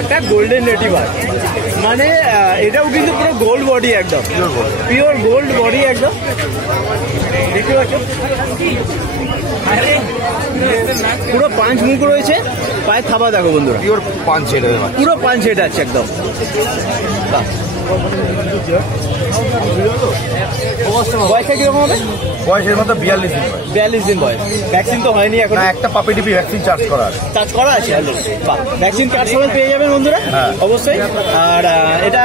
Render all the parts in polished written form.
একটা golden retriever, মানে এটাও কিন্তু পুরো গোল্ড বডি, একদম পিওর গোল্ড বডি একদম। দেখতে পাচ্ছ পুরো পাঁচ মুখ রয়েছে, পায়ে থাবা দেখো বন্ধুরা, পিওর পাঁচ সেট, পুরো পাঁচ সেট আছে একদম। বয়সটা কিরকম হবে? বয়সের মতো 42 দিন। 42 দিন বয়স। ভ্যাকসিন তো হয়নি এখন? একটা পাপি টিপি ভ্যাকসিন চার্জ করা আছে। ভ্যাকসিন কার্ড সবাই পেয়ে যাবেন বন্ধুরা অবশ্যই। আর এটা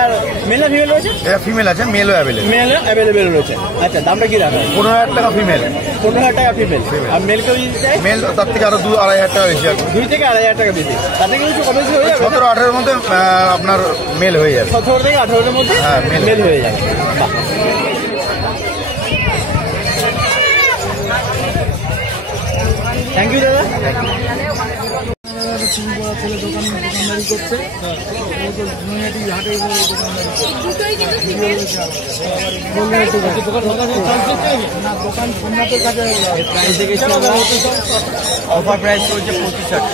মেল না ফিমেল রয়েছে? এটা ফিমেল আছে, মেলও অ্যাভেলেবল। মেলও অ্যাভেলেবেল রয়েছে। আচ্ছা, দামটা কি রাখা? 15,000 টাকা ফিমেল। 15,000 টাকা ফিমেল। আর মেল কেউ যদি চায়? মেল তার থেকে আরো 2-2,500 টাকা বেশি আছে। 2 থেকে 2,500 টাকা বেশি। তার থেকে কিছু কম বেশি হয়ে যাবে? 17-18 এর মধ্যে আপনার মেল হয়ে যাবে। 17 থেকে 18 এর মধ্যে মেল হয়ে যাবে। থ্যাংক ইউ দাদা। ছেলে দোকানদারি করছে, হাটে দোকান সোমনাথের কাছে। অফার প্রাইস চলছে 25,000 টাকা।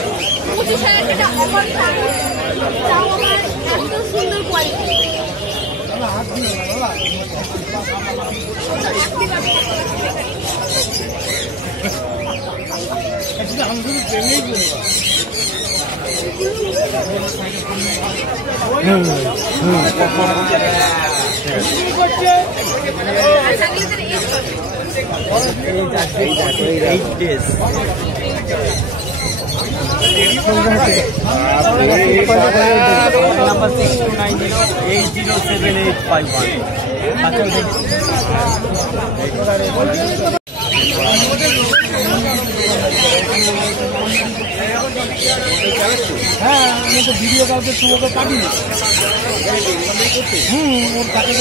নাম্বার 6290807851। হ্যাঁ, আমি তো ভিডিও কালকে শুভকে পাঠিয়ে ওর কাছে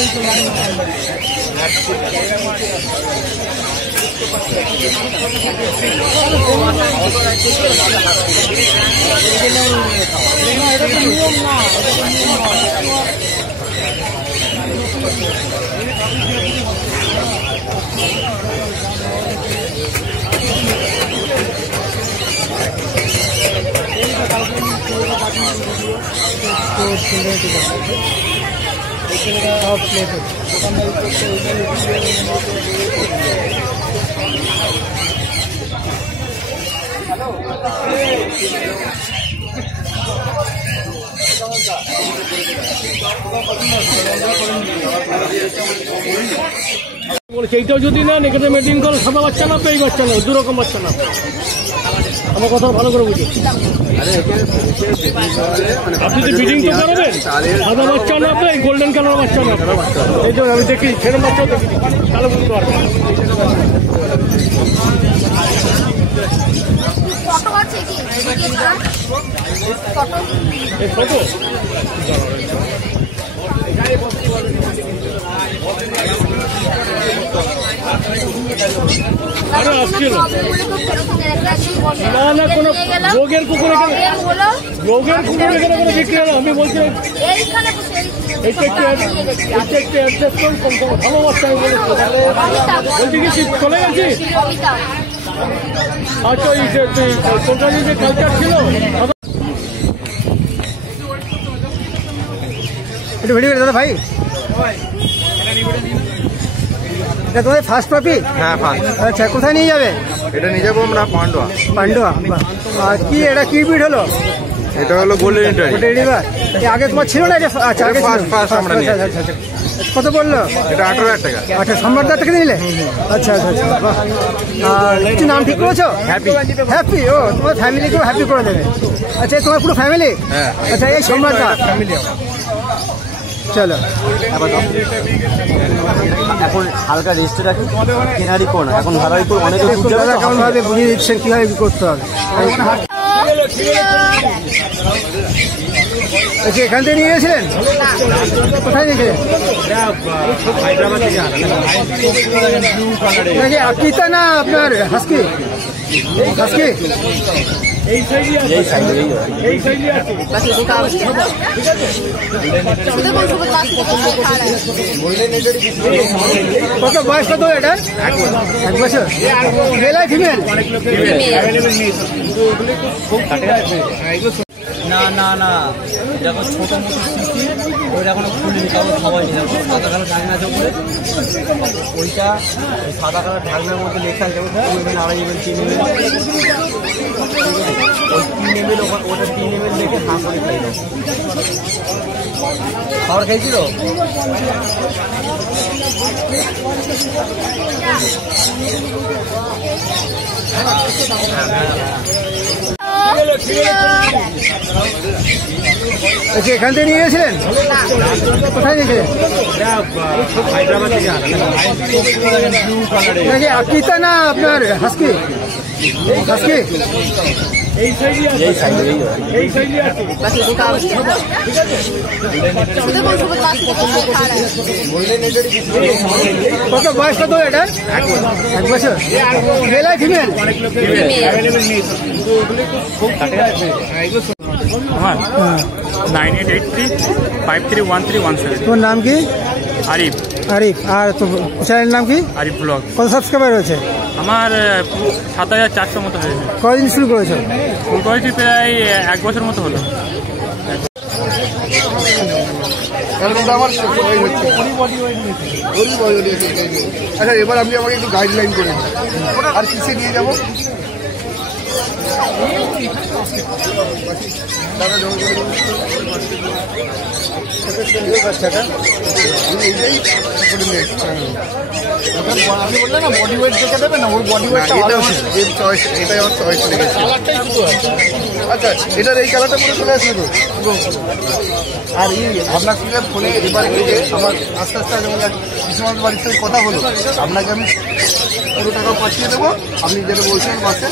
এটা তো নিয়ম না, এটা তো নিয়ম সেইটাও যদি নেন, এখানে মেডিং করে সাদা বাচ্চা না পেয়ে বাচ্চা না, দুরকম বাচ্চা না। আমার কথা ভালো করে বুঝুন। আপনি তো ব্রিডিং তো করাবেন, সাদা বাচ্চা না পেয়ে গোল্ডেন কালার বাচ্চা না, এই তো আমি দেখি ছেলে বাচ্চাও দেখি, তাহলে বুঝতে পারবেন। আরে আসছিল না না, কোনো রোগের কুকুর এখানে, রোগের কুকুর এখানে কোনো বিক্রি হলো। আমি বলছি এইটা একটু অ্যাডজাস্ট করুন, ভালো বাচ্চা। আমি বলছি কি চলে গেছি। আচ্ছা, তোমরা যে কালচার ছিল একটু ভিডিও করে দাদা ভাই। এটা তোমাদের ফার্স্ট কপি? হ্যাঁ, ফার্স্ট। আচ্ছা, কোথায় নিয়ে যাবে? এটা নিয়ে যাবো আমরা পান্ডুয়া। পান্ডুয়া। আর কি এটা কি ব্রিড হলো? এটা হলো গোল্ডেন রিট্রিভার। আগে তোমার ছিল না? আচ্ছা, আগে ফার্স্ট আমরা নিয়ে। কত বললো? এটা 18,000 টাকা। আচ্ছা, সম্রাটদার থেকে নিলে? আচ্ছা আচ্ছা আচ্ছা, বাহ। আর কিছু নাম ঠিক করেছো? হ্যাপি। হ্যাপি, ও তোমার ফ্যামিলিকেও হ্যাপি করে দেবে। আচ্ছা, তোমার পুরো ফ্যামিলি? হ্যাঁ। আচ্ছা, এই সম্রাটদা ফ্যামিলি। চলো, এখন হালকা রেস্টে রাখি, কেনারি কোন এখন ভাড়াই করে অনেকে কেমন ভাবে বুঝিয়ে দিচ্ছেন কিভাবে কি করতে হবে। আচ্ছা, এখান থেকে নিয়ে গেছিলেন? কোথায় নিয়েছিলেন? হায়দ্রাবাদ থেকে নাকি আকিতা না আপনার হাস্কি? আজকে এই সাইজই আছে, এই সাইজই আছে। কত বয়স কত এটা? 1 বছর। মেল আর ফিমেল? না না না, যখন ছোট মতো শিশি ওইটা এখনো খুলিনি, তখন খাওয়াইনি। সাদা কালো ঢাকনা আছে উপরে, ওইটা সাদা কালো ঢাকনার মধ্যে লেখা আছে 2 ml, 2.5 ml, 3 ml। ওই 3 ml ওটা 3 ml দেখে হাঁ করে খাই দাও। খাবার খাইছিল? আচ্ছা, এখান থেকে নিয়ে গেছিলেন? কোথায় নিয়েছিলেন? হায়দ্রাবাদ থেকে নাকি আকিতা না আপনার হাস্কি? হাস্কি এই সাইজই আছে, এই সাইজই আছে। কত বয়স কত এটা? 1 বছর। মেল আর ফিমেল? আমার 9883531317। তোর নাম কি? আরিফ, আরিফ। আর তো চ্যানেলের নাম কি? আরিফ ব্লগ। কত সাবস্ক্রাইবার রয়েছে? আমার 7400 মতো হয়েছে। কদিন শুরু করেছো? ফুল করেছি প্রায় 1 বছর মতো হলো। আচ্ছা, এবার আপনি আমাকে একটু গাইডলাইন করে দিন, আর কিসে নিয়ে যাবো? বাচ্চাটা আমি এইটাই আপনি বললেন না বডি ওয়েট দেখে দেবে না, ওর বডি ওয়েটটা ভালো আছে। চয়েস, এটাই আমার চয়েস লেগেছে। আচ্ছা, এটার এই কালারটা পুরো চলে আসবে তো। আর এই আপনার সঙ্গে ফোনে এবার গিয়ে আমার আস্তে আস্তে যেমন কিছু মানুষ বাড়ির সঙ্গে কথা হলো, আপনাকে আমি পুরো টাকা পাঠিয়ে দেবো। আপনি যেটা বলছেন মাসে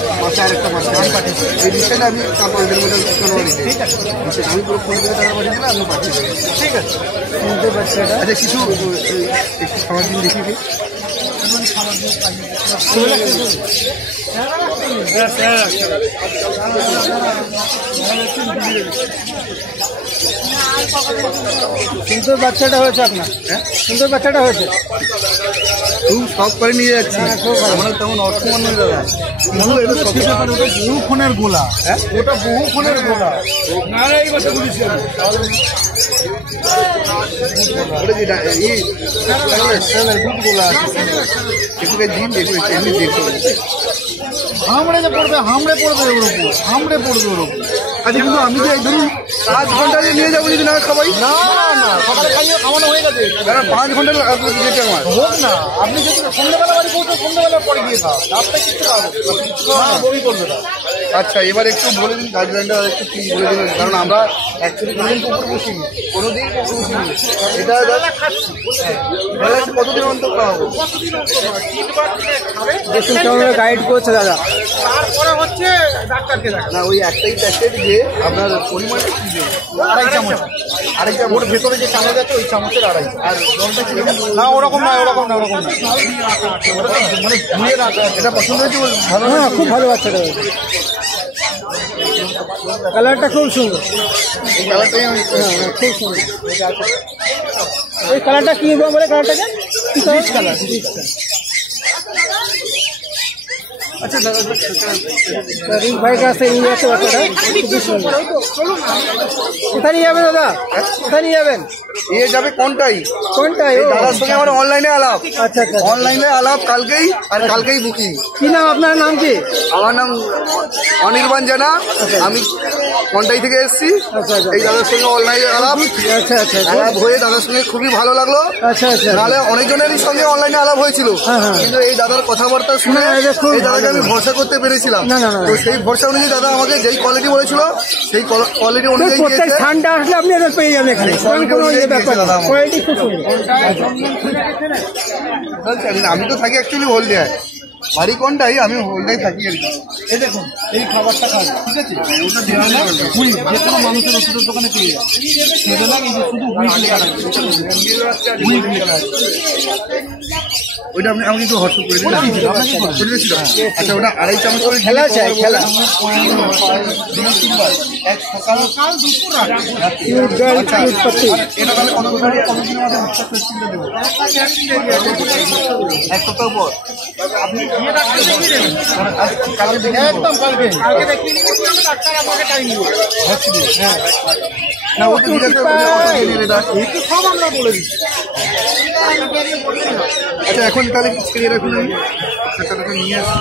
আরেকটা মাসে আমি পাঠিয়ে দেবো। এই বিষয়টা আমি তারপর এদের মধ্যে ঠিক আছে, আমি পুরো ফোন থেকে টাকা পাঠিয়ে দিলে আপনি পাঠিয়ে দেবেন। ঠিক আছে, আচ্ছা কিছু একটু খাবার দিন দেখি কি সুন্দর বাচ্চাটা হয়েছে আপনার? সুন্দর বাচ্চাটা হয়েছে। খুব শখ করে নিয়ে যাচ্ছি। আমরা তেমন অর্থমান নয় দাদা, বহু ফোনের গোলা। ওটা বহু ফোনের গোলা। হামড়ে পড়বে ওর উপর, হামড়ে পড়বে ওর উপর। আচ্ছা, কিন্তু আমি যে ধরুন 5 ঘন্টা নিয়ে যাবো যদি না খাবাই, না না সকালে খাইয়ে খাওয়ানো হয়ে গেছে। 5 ঘন্টা যেতে আমার হোক না, আপনি যদি সন্ধ্যাবেলা বাড়ি পৌঁছে সন্ধ্যাবেলা পরে গিয়ে খাও, রাস্তায় কিছু খাবো বমি করবে না। আচ্ছা, এবার একটু বলে দিন গাইডলাইনটা একটু প্লিজ বলে দিন, কারণ আমরা অ্যাকচুয়ালি কোনোদিন পুকুর বসিনি, কোনোদিন পুকুর বসিনি। এটা কতদিন অন্তর খাওয়াবো? দেখুন কেমন গাইড করছে দাদা। তারপরে হচ্ছে ডাক্তারকে দেখা। না, ওই একটাই প্যাকেট দিয়ে আপনার পরিমাণটা কি দেবে? 2.5 চামচ। 2.5 চামচ। ওর ভেতরে যে চামচ আছে ওই চামচের 2.5। আর জলটা কি না? ওরকম না, ওরকম না, ওরকম না। ওটা তো মানে ধুয়ে রাখা। এটা পছন্দ হয়েছে? ভালো, হ্যাঁ খুব ভালো বাচ্চাটা হয়েছে। কালারটা খুব সুন্দর। এই কালারটাই আমি খুব সুন্দর। এই কালারটা কি বলে? কালারটাকে পিচ কালার। আচ্ছা দাদা, রিক ভাইয়ের কাছে নিয়ে যাচ্ছে বাচ্চাটা, খুবই সুন্দর। কোথায় নিয়ে যাবেন দাদা? কোথায় নিয়ে যাবেন? যাবে কোনটাই? কোনটাই? দাদার সঙ্গে আমার অনলাইনে আলাপ। আচ্ছা আচ্ছা, অনলাইনে আলাপ কালকেই, আর কালকেই বুকিং। কি নাম আপনার? নাম কি? আমার নাম অনির্বাণ জানা, আমি কোনটাই থেকে এসেছি। এই দাদার সঙ্গে অনলাইনে আলাপ। আচ্ছা আচ্ছা আলাপ হয়ে দাদার সঙ্গে খুবই ভালো লাগলো। আচ্ছা আচ্ছা। নাহলে অনেকজনেরই সঙ্গে অনলাইনে আলাপ হয়েছিল, কিন্তু এই দাদার কথাবার্তা শুনে এই দাদাকে আমি ভরসা করতে পেরেছিলাম। তো সেই ভরসা অনুযায়ী দাদা আমাকে যেই কোয়ালিটি বলেছিল সেই কোয়ালিটি অনুযায়ী প্রত্যেক ঠান্ডা আসলে আপনি এদের পেয়ে যাবেন এখানে, কোনো ব্যাপার না। কোয়ালিটি খুব সুন্দর। আমি তো থাকি অ্যাকচুয়ালি হলদিয়ায়, বাড়ি কোনটাই, আমি হলদিয়ায় থাকি আর কি। এই দেখুন, এই খাবারটা খান, ঠিক আছে? ওটা দেওয়া না, হুইল যে কোনো মানুষের ওষুধের দোকানে পেয়ে যায়। শুধু হুইল লেখা আছে। ওইটা আপনি আমাকে একটু হোয়াটসঅ্যাপ করে দিন করে দিয়েছিল আচ্ছা ওটা 2.5 চামচ করে খেলা চাই খেলা এক সকাল দুপুর আচ্ছা এটা তাহলে কতদিনের মধ্যে প্রেসক্রিপশনটা দেবো এক সপ্তাহ পর আপনি কালকে দেখে একদম কালকে ডাক্তার আমাকে টাইম দিব না ও তো সব আমরা বলে দিচ্ছি আচ্ছা এখন তাহলে ছেড়ে রাখুন আমি নিয়ে আসি